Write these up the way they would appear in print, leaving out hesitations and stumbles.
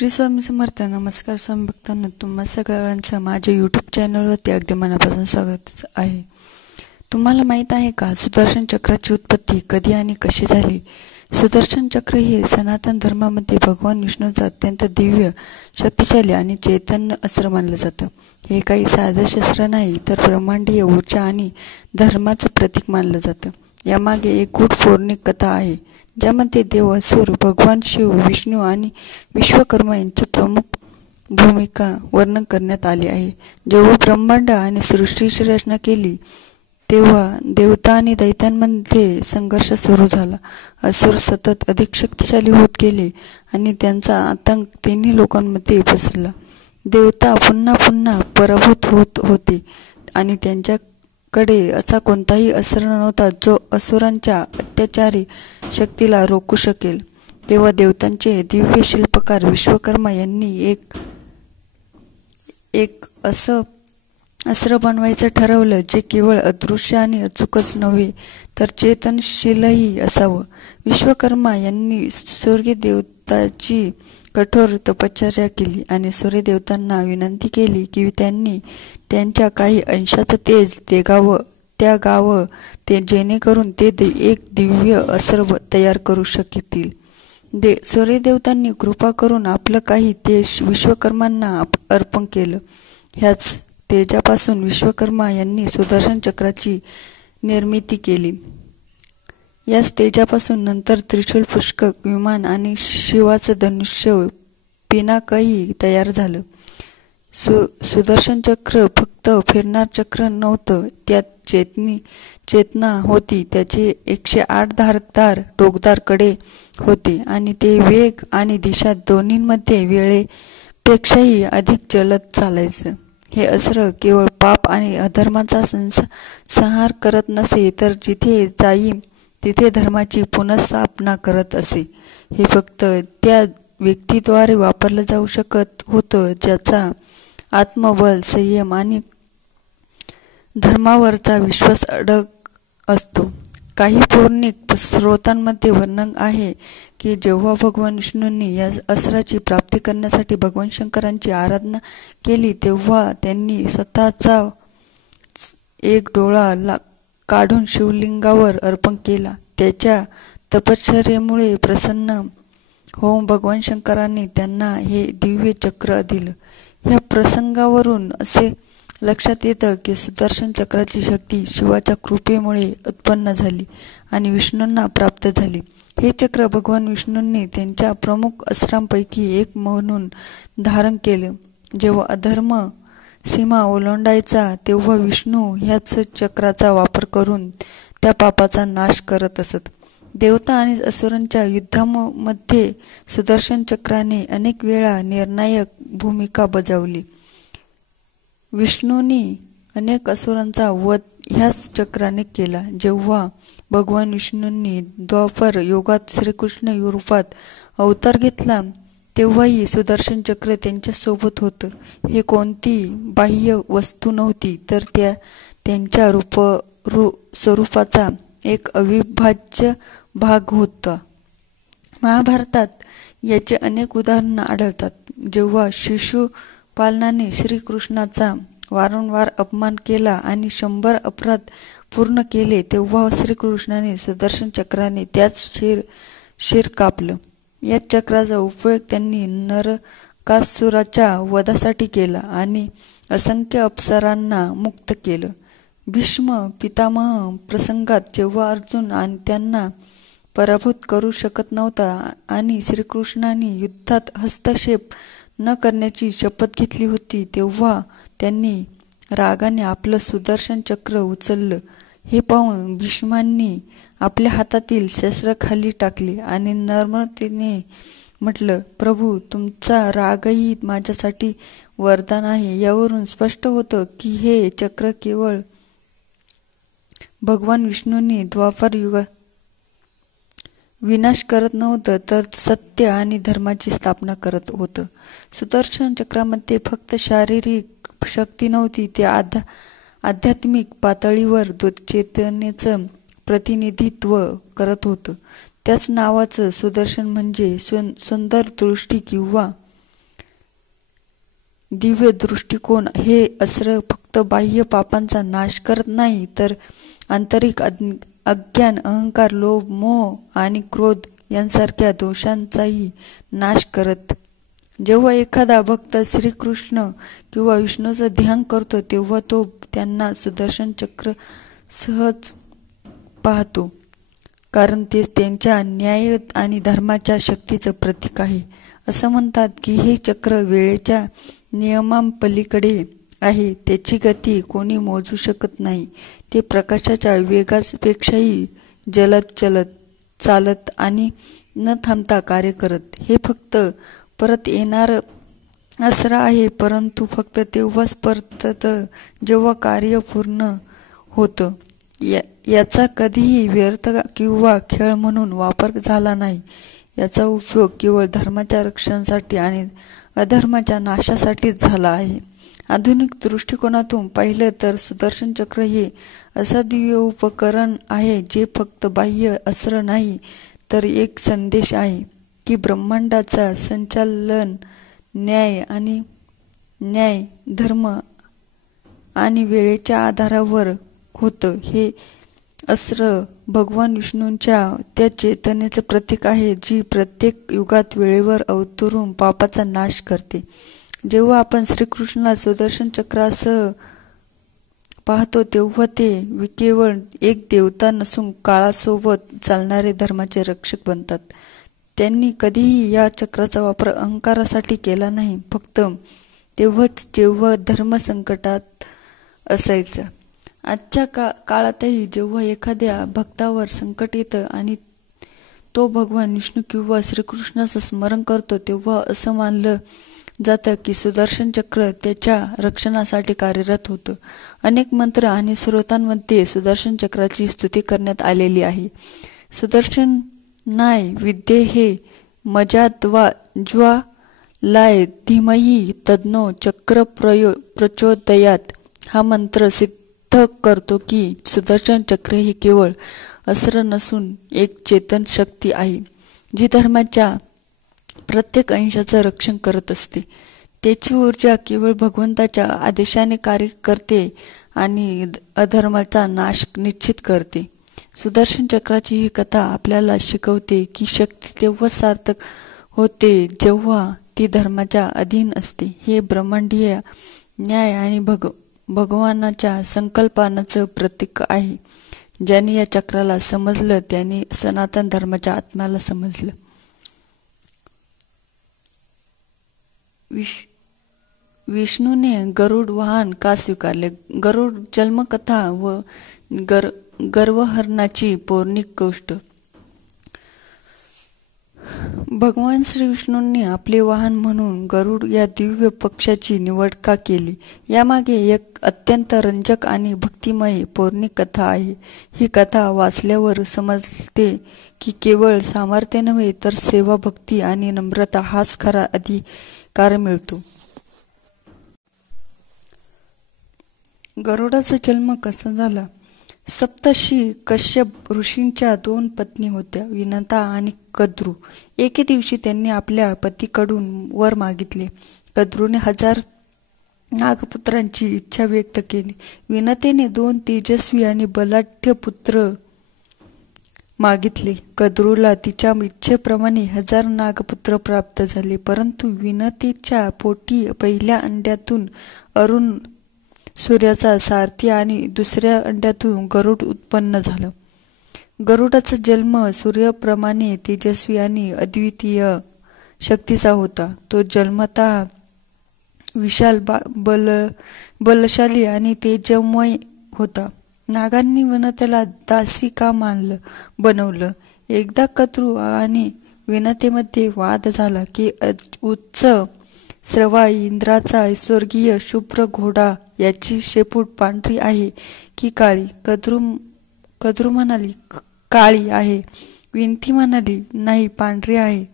श्री स्वामी समर्थ. नमस्कार स्वामी भक्तांनो, तुम्हा सगळ्यांचं माझ्या यूट्यूब चॅनलवरती अगदी मनापासून स्वागत आहे. तुम्हाला माहीत आहे का, सुदर्शन चक्राची उत्पत्ती कधी आणि कशी झाली? सुदर्शन चक्र हे सनातन धर्मामध्ये भगवान विष्णूचं अत्यंत दिव्य, शक्तिशाली आणि चैतन्य अस्त्र मानलं जातं. हे काही साधं शस्त्र नाही, तर ब्रह्मांडीय ऊर्जा आणि धर्माचं प्रतीक मानलं जातं. यामागे एक गूढ पौराणिक कथा आहे, ज्यामध्ये देव, असुर, भगवान शिव, विष्णू आणि विश्वकर्मा यांची प्रमुख भूमिका वर्णन करण्यात आली आहे. जेव्हा ब्रह्मांड आणि सृष्टीची रचना केली, तेव्हा देवता आणि दैत्यांमध्ये संघर्ष सुरू झाला. असुर सतत अधिक शक्तिशाली होत गेले आणि त्यांचा आतंक तिन्ही लोकांमध्ये पसरला. देवता पुन्हा पुन्हा पराभूत होत होते आणि त्यांच्याकडे असा कोणताही अस्त्र नव्हता जो असुरांच्या अत्याचारी शक्तीला रोखू शकेल. तेव्हा देवतांचे दिव्य शिल्पकार विश्वकर्मा यांनी एक असं अस्त्र बनवायचं ठरवलं, जे केवळ अदृश्य आणि अचूकच नव्हे, तर चेतनशीलही असावं. विश्वकर्मा यांनी सूर्यदेवताची कठोर तपश्चर्या केली आणि सूर्यदेवतांना विनंती केली की त्यांनी त्यांच्या काही अंशाचं तेज त्यागावं जेणेकरून ते एक दिव्य अस्त्र तयार करू शकतील. सूर्यदेवतांनी कृपा करून आपलं काही तेज विश्वकर्मांना अर्पण केलं. ह्याच तेजापासून विश्वकर्मा यांनी सुदर्शन चक्राची निर्मिती केली. याच तेजापासून नंतर त्रिशूल, पुष्पक विमान आणि शिवाचं धनुष्य पिनाकही तयार झालं. सुदर्शन चक्र फक्त फिरणार चक्र नव्हतं, त्यात चेतना होती. त्याचे 108 धारदार टोकदार कडे होते आणि ते वेग आणि दिशा दोन्हींमध्ये वेळेपेक्षाही अधिक जलद चालायचं. हे अस्त्र केवळ पाप आणि अधर्माचा संहार करत नसे, तर जिथे जाई तिथे धर्माची पुनर्स्थापना करत असे. हे फक्त त्या व्यक्तीद्वारे वापरलं जाऊ शकत होतं ज्याचा आत्मबल, संयम आणि धर्मावरचा विश्वास अडग असतो. काही पौराणिक स्रोतांमध्ये वर्णन आहे की जेव्हा भगवान विष्णूंनी या अस्त्राची प्राप्ती करण्यासाठी भगवान शंकरांची आराधना केली, तेव्हा त्यांनी स्वतःचा एक डोळा काढून शिवलिंगावर अर्पण केला. त्याच्या तपश्चर्येमुळे प्रसन्न होऊन भगवान शंकरांनी त्यांना हे दिव्य चक्र दिलं. या प्रसंगावरून असे लक्षात येतं की सुदर्शन चक्राची शक्ती शिवाच्या कृपेमुळे उत्पन्न झाली आणि विष्णूंना प्राप्त झाली. हे चक्र भगवान विष्णूंनी त्यांच्या प्रमुख अस्त्रांपैकी एक म्हणून धारण केलं. जेव्हा अधर्म सीमा ओलांडायचा, तेव्हा विष्णू ह्याच चक्राचा वापर करून त्या पापाचा नाश करत असत. देवता आणि असुरांच्या युद्धामध्ये सुदर्शन चक्राने अनेक वेळा निर्णायक भूमिका बजावली. विष्णूंनी अनेक असुरांचा वध ह्याच चक्राने केला. जेव्हा भगवान विष्णूंनी द्वापर युगात श्रीकृष्ण रूपात अवतार घेतला, तेव्हाही सुदर्शन चक्र त्यांच्यासोबत होतं. हे कोणती बाह्य वस्तू नव्हती, तर त्यांच्या स्वरूपाचा एक अविभाज्य भाग होता. महाभारतात याचे अनेक उदाहरणं आढळतात. जेव्हा शिशुपालनाने श्रीकृष्णाचा वारंवार अपमान केला आणि 100 अपराध पूर्ण केले, तेव्हा श्रीकृष्णाने सुदर्शन चक्राने त्याच शिर कापलं. या चक्राचा उपयोग त्यांनी नरकासुराच्या वधासाठी केला आणि असंख्य अप्सरांना मुक्त केलं. भीष्म पितामह प्रसंगात जेव्हा अर्जुन त्यांना पराभूत करू शकत नव्हता आणि श्रीकृष्णाने युद्धात हस्तक्षेप न करण्याची शपथ घेतली होती, तेव्हा त्यांनी रागाने आपलं सुदर्शन चक्र उचललं. हे पाहून भीष्मांनी आपल्या हातातील शस्त्र खाली टाकले आणि नम्रतेने म्हटलं, प्रभू, तुमचा रागही माझ्यासाठी वरदान आहे. यावरून स्पष्ट होतं की हे चक्र केवळ भगवान विष्णूंनी द्वापर युगात विनाश करत नव्हतं, तर सत्य आणि धर्माची स्थापना करत होतं. सुदर्शन चक्रामध्ये फक्त शारीरिक शक्ती नव्हती, ते आध्यात्मिक पातळीवर चेतनेचं प्रतिनिधित्व करत होतं. त्याच नावाचं सुदर्शन म्हणजे सुंदर दृष्टी किंवा दिव्य दृष्टिकोन हे अस्त्र फक्त बाह्य पापांचा नाश करत नाही, तर आंतरिक अज्ञान, अहंकार, लोभ, मोह आणि क्रोध यांसारख्या दोषांचाही नाश करत. जेव्हा एखादा भक्त श्रीकृष्ण किंवा विष्णूचं ध्यान करतो तेव्हा तो त्यांना सुदर्शन चक्र सहज पाहतो, कारण ते त्यांच्या न्याय आणि धर्माच्या शक्तीचं प्रतीक आहे. असं म्हणतात की हे चक्र वेळेच्या नियमांपलीकडे आहे. त्याची गती कोणी मोजू शकत नाही. ते प्रकाशाच्या वेगापेक्षाही जलद चालत आणि न थांबता कार्य करत. हे फक्त परत येणार अस्त्र आहे, परंतु फक्त तेव्हाच परततं जेव्हा कार्य पूर्ण होतं. याचा कधीही व्यर्थ किंवा खेळ म्हणून वापर झाला नाही. याचा उपयोग केवळ धर्माच्या रक्षणासाठी आणि अधर्माच्या नाशासाठीच झाला आहे. आधुनिक दृष्टिकोनातून पाहिलं तर सुदर्शन चक्र हे असं दिव्य उपकरण आहे जे फक्त बाह्य अस्त्र नाही, तर एक संदेश आहे की ब्रह्मांडाचा संचालन न्याय, धर्म आणि वेळेच्या आधारावर होतं. हे अस्त्र भगवान विष्णूंच्या त्या चेतनेचं प्रतीक आहे जी प्रत्येक युगात वेळेवर अवतरून पापाचा नाश करते. जेव्हा आपण श्रीकृष्णाला सुदर्शन चक्रासह पाहतो तेव्हा ते केवळ एक देवता नसून काळासोबत चालणारे धर्माचे रक्षक बनतात. त्यांनी कधीही या चक्राचा वापर अहंकारासाठी केला नाही, फक्त तेव्हाच जेव्हा धर्म संकटात असायचा. आजच्या काळातही जेव्हा एखाद्या भक्तावर संकट येतं आणि तो भगवान विष्णू किंवा श्रीकृष्णाचं स्मरण करतो तेव्हा असं मानलं जातं की सुदर्शन चक्र त्याच्या रक्षणासाठी कार्यरत होतं. अनेक मंत्र आणि स्रोतांमध्ये सुदर्शन चक्राची स्तुती करण्यात आलेली आहे. सुदर्शनाय विद्ये हे मजाद्वाज्वालाय धीमहि तन्नो चक्र प्रचोदयात. हा मंत्र सिद्ध करतो की सुदर्शन चक्र हे केवळ अस्त्र नसून एक चेतन शक्ती आहे जी धर्माच्या प्रत्येक अंशाचं रक्षण करत असते. त्याची ऊर्जा केवळ भगवंताच्या आदेशाने कार्य करते आणि अधर्माचा नाश निश्चित करते. सुदर्शन चक्राची ही कथा आपल्याला शिकवते की शक्ती तेव्हाच सार्थक होते जेव्हा ती धर्माच्या अधीन असते. हे ब्रह्मांडीय न्याय आणि भगवानाच्या संकल्पनाचं प्रतीक आहे. ज्याने या चक्राला समजलं त्याने सनातन धर्माच्या आत्म्याला समजलं. विष्णूने गरुड वाहन का स्वीकारले? गरुड जन्मकथा व गर्वहरणाची पौराणिक गोष्ट. भगवान श्री विष्णूंनी आपले वाहन म्हणून गरुड या दिव्य पक्षाची निवड का केली यामागे एक अत्यंत रंजक आणि भक्तिमय पौराणिक कथा आहे. ही कथा वाचल्यावर समजते की केवळ सामर्थ्य नव्हे तर सेवा, भक्ती आणि नम्रता हाच खरा अधिकार मिळतो. गरुडाचा जन्म कसा झाला? सप्तर्षी कश्यप ऋषींच्या 2 पत्नी होत्या, विनता आणि कद्रू. एके दिवशी त्यांनी आपल्या पतीकडून वर मागितले. कद्रूने 1000 नागपुत्रांची इच्छा व्यक्त केली. विनतेने 2 तेजस्वी आणि बलाढ्य पुत्र मागितले. कद्रूला तिच्या इच्छेप्रमाणे 1000 नागपुत्र प्राप्त झाले, परंतु विनतेच्या पोटी पहिल्या अंड्यातून अरुण सूर्याचा सारथी आणि दुसऱ्या अंड्यातून गरुड उत्पन्न झालं. गरुडाचा जन्म सूर्याप्रमाणे तेजस्वी आणि अद्वितीय शक्तीचा होता. तो जन्मतः विशाल, बलशाली आणि तेजमय होता. नागांनी विनतेला दासी का बनवलं? एकदा कद्रू आणि विनतेमध्ये वाद झाला की उच्च श्रवा इंद्राचा स्वर्गीय शुभ्र घोडा याची शेपूट पांढरी आहे की काळी? कद्रू म्हणाली काळी आहे. विनती म्हणाली नाही, पांढरी आहे.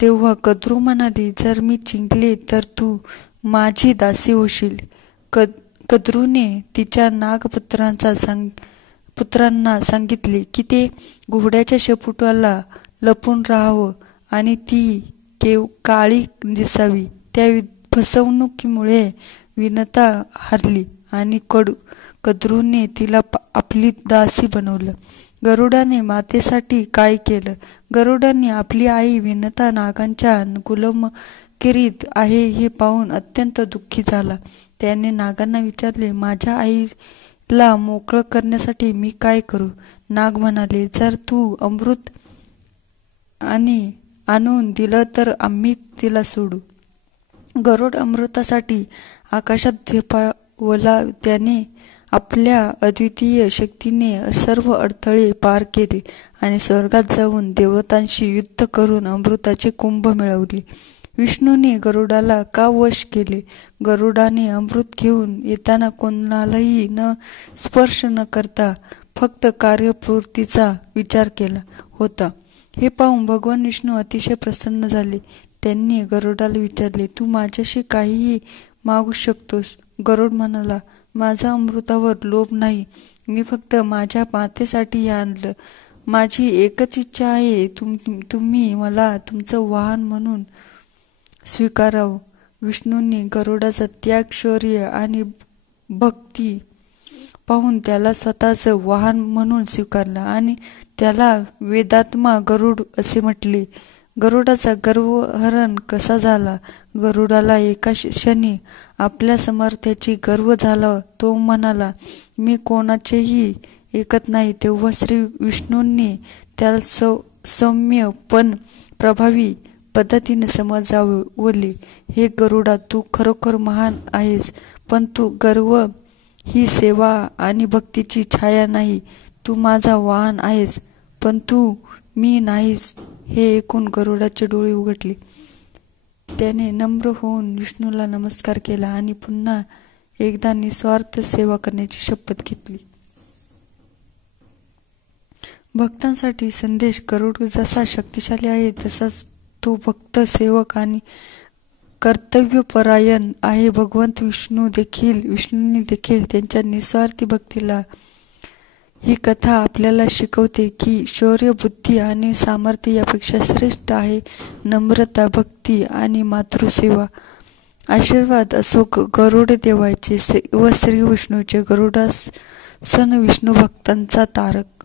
तेव्हा कद्रू म्हणाली, जर मी जिंकले तर तू माझी दासी होशील. कद्रूने तिच्या पुत्रांना सांगितले की ते घोड्याच्या शेपुटाला लपून राहावं आणि ती काळी दिसावी. त्या फसवणुकीमुळे विनता हरली आणि कद्रूने तिला आपली दासी बनवलं. गरुडाने मातेसाठी काय केलं? गरुडाने आपली आई विनता नागांच्या गुलामगिरीत आहे हे पाहून अत्यंत दुःखी झाला. त्याने नागांना विचारले, माझ्या आईला मोकळं करण्यासाठी मी काय करू? नाग म्हणाले, जर तू अमृत आणून दिलं तर आम्ही तिला सोडू. गरुड अमृतासाठी आकाशात झेपावला. त्याने आपल्या अद्वितीय शक्तीने सर्व अडथळे पार केले आणि स्वर्गात जाऊन देवतांशी युद्ध करून अमृताचे कुंभ मिळवले. विष्णूने गरुडाला का वश केले? गरुडाने अमृत घेऊन येताना कोणालाही न स्पर्श न करता फक्त कार्यपूर्तीचा विचार केला होता. हे पाहून भगवान विष्णू अतिशय प्रसन्न झाले. त्यांनी गरुडाला विचारले, तू माझ्याशी काहीही मागू शकतोस? गरुड म्हणाला, माझा अमृतावर लोभ नाही. मी फक्त माझ्या मातेसाठी आणलं. माझी एकच इच्छा आहे, तुम्ही मला तुमचं वाहन म्हणून स्वीकारावं. विष्णूंनी गरुडाचा त्याग, शौर्य आणि भक्ती पाहून त्याला स्वतःचं वाहन म्हणून स्वीकारलं आणि त्याला वेदात्मा गरुड असे म्हटले. गरुडाचा गर्वहरण कसा झाला? गरुडाला एका क्षणी आपल्या सामर्थ्याची गर्व झाला. तो म्हणाला, मी कोणाचेही ऐकत नाही. तेव्हा श्री विष्णूंनी त्याला सौम्य पण प्रभावी पद्धतीने समजावले, हे गरुडा, तू खरोखर महान आहेस, पण तू गर्व ही सेवा आणि भक्तीची छाया नाही. तू माझा वाहन आहेस, पण तू मी नाहीस. हे ऐकून गरुडाचे डोळे उघडले. त्याने नम्र होऊन विष्णूला नमस्कार केला आणि पुन्हा एकदा निस्वार्थ सेवा करण्याची शपथ घेतली. भक्तांसाठी संदेश. गरुड जसा शक्तिशाली आहे तसाच तो भक्त, सेवक आणि कर्तव्यपरायण आहे. भगवंत विष्णूंनी देखील त्यांच्या निस्वार्थी भक्तीला ही कथा आपल्याला शिकवते की शौर्य, बुद्धी आणि सामर्थ्य यापेक्षा श्रेष्ठ आहे नम्रता, भक्ती आणि मातृसेवा. आशीर्वाद असो गरुड देवाचे व श्री विष्णूचे. गरुडासन विष्णू भक्तांचा तारक.